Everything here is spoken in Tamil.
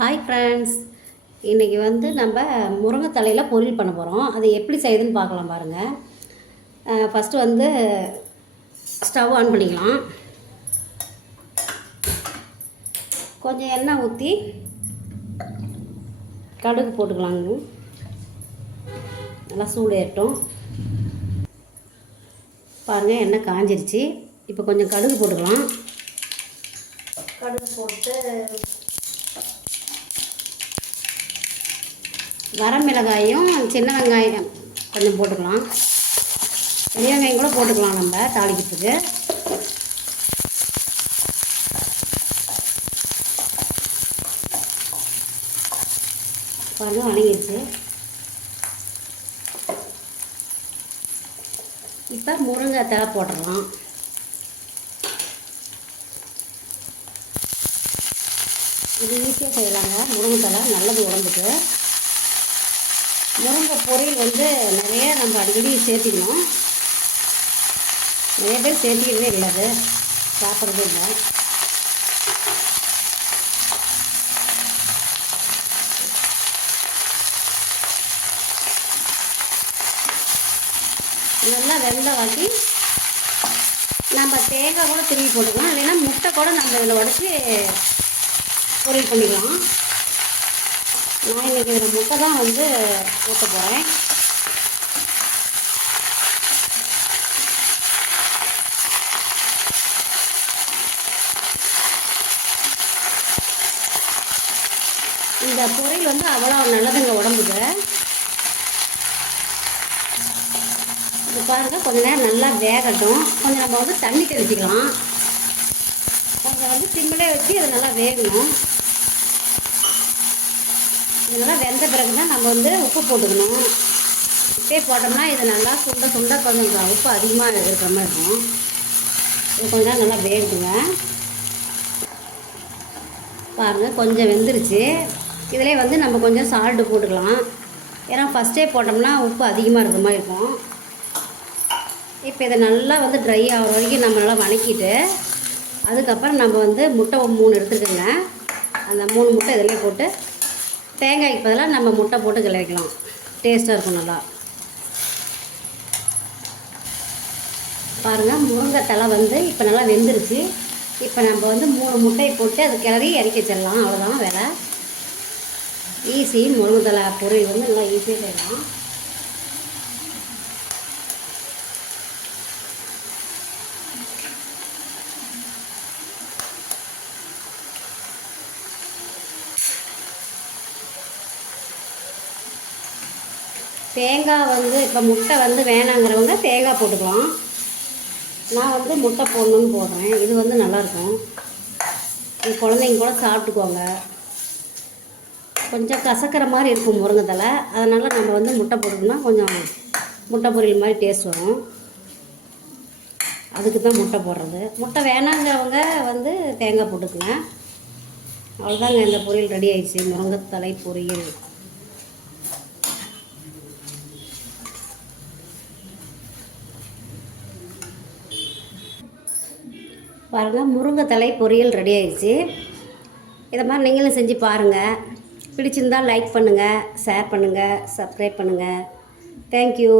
ஹாய் ஃப்ரெண்ட்ஸ், இன்றைக்கி வந்து நம்ம முருங்கைத்தலையில் பொரியல் பண்ண போகிறோம். அது எப்படி செய்யுதுன்னு பார்க்கலாம் பாருங்கள். ஃபஸ்ட்டு வந்து ஸ்டவ் ஆன் பண்ணிக்கலாம். கொஞ்சம் எண்ணெய் ஊற்றி கடுகு போட்டுக்கலாங்க. நல்லா சூடு ஏறட்டும். பாருங்கள், எண்ணெய் காஞ்சிருச்சு. இப்போ கொஞ்சம் கடுகு போட்டுக்கலாம். கடுகு போட்டு வரமிளகாயும் சின்ன வெங்காயம் கொஞ்சம் போட்டுக்கலாம். பெரிய வெங்காயம் கூட போட்டுக்கலாம் நம்ம தாளிக்கிறதுக்கு. பாருங்கள், வணங்கிடுச்சு. இப்போ முருங்கை தழை போட்டுடலாம். இது ஈஸியாக செய்யலாங்க. முருங்கை தழை நல்லது உடம்புக்கு. முருங்கை பொரியல் வந்து நிறைய நம்ம அடிக்கடி சேர்த்திக்கணும். நிறைய பேர் சேர்த்திக்கிறதே இல்லை, அது சாப்பிட்றதே இல்லை. நல்லா வெள்ளை வாக்கி நம்ம தேங்காய் கூட திரும்பி போட்டுக்கலாம். இல்லைன்னா முட்டை கூட நம்ம இதில் உடச்சி பொரியல் பண்ணிக்கலாம். நான் இன்றைக்கி இதில் முட்டை தான் வந்து ஊற்ற போகிறேன். இந்த பொரியல் வந்து அவ்வளோ நல்லதுங்க உடம்புக்கு. இது பாருங்கள், கொஞ்சம் நேரம் நல்லா வேகட்டும். கொஞ்சம் நம்ம வந்து தண்ணி தெளிச்சிக்கலாம். கொஞ்சம் வந்து சிம்மிலே வச்சு அது நல்லா வேகணும். இதெல்லாம் வெந்த பிறகு தான் நம்ம வந்து உப்பு போட்டுக்கணும். உப்பே போட்டோம்னா இது நல்லா சுண்ட சுண்ட கொஞ்சம் உப்பு அதிகமாக இருக்கிற மாதிரி இருக்கும். இது கொஞ்சம் நேரம் நல்லா வேகுதுங்க. பாருங்கள், கொஞ்சம் வெந்துருச்சு. இதிலே வந்து நம்ம கொஞ்சம் சால்ட்டு போட்டுக்கலாம். ஏன்னா ஃபஸ்ட்டே போட்டோம்னா உப்பு அதிகமாக இருக்கிற மாதிரி இருக்கும். இப்போ இதை நல்லா வந்து ட்ரை ஆகிற வரைக்கும் நம்ம நல்லா வணக்கிட்டு அதுக்கப்புறம் நம்ம வந்து முட்டை 3 எடுத்துக்கோங்க. அந்த 3 முட்டை இதிலே போட்டு தேங்காய்க்கு பதிலாக நம்ம முட்டை போட்டு கிளறிக்கலாம். டேஸ்ட்டாக இருக்கும் நல்லா. பாருங்கள், முருங்கை தழை வந்து இப்போ நல்லா வெந்துருச்சு. இப்போ நம்ம வந்து 3 முட்டையை போட்டு அது கிளறி இறக்கி வச்சிடலாம். அவ்வளோதான் வேலை. ஈஸி. முருங்கை தழை பொரியல் வந்து நல்லா ஈஸியாக செய்யலாம். தேங்காய் வந்து இப்போ முட்டை வந்து வேணாங்கிறவங்க தேங்காய் போட்டுக்கலாம். நான் வந்து முட்டை போடணுன்னு போடுறேன். இது வந்து நல்லாயிருக்கும். இது குழந்தைங்க கூட சாப்பிட்டுக்குவாங்க. கொஞ்சம் கசக்கிற மாதிரி இருக்கும் முருங்கை தழை. அதனால் நம்ம வந்து முட்டை போட்டுக்கணும். கொஞ்சம் முட்டை பொரியல் மாதிரி டேஸ்ட் வரும். அதுக்கு தான் முட்டை போடுறது. முட்டை வேணாங்கிறவங்க வந்து தேங்காய் போட்டுக்குங்க. அவ்வளோதாங்க, இந்த பொரியல் ரெடி ஆயிடுச்சு. முருங்கை தழை பொரியல். பாருங்கள், முருங்கை தழை பொரியல் ரெடி ஆயிடுச்சு. இதை மாதிரி நீங்களும் செஞ்சு பாருங்கள். பிடிச்சிருந்தால் லைக் பண்ணுங்கள், ஷேர் பண்ணுங்கள், சப்ஸ்கிரைப் பண்ணுங்கள். தேங்க்யூ.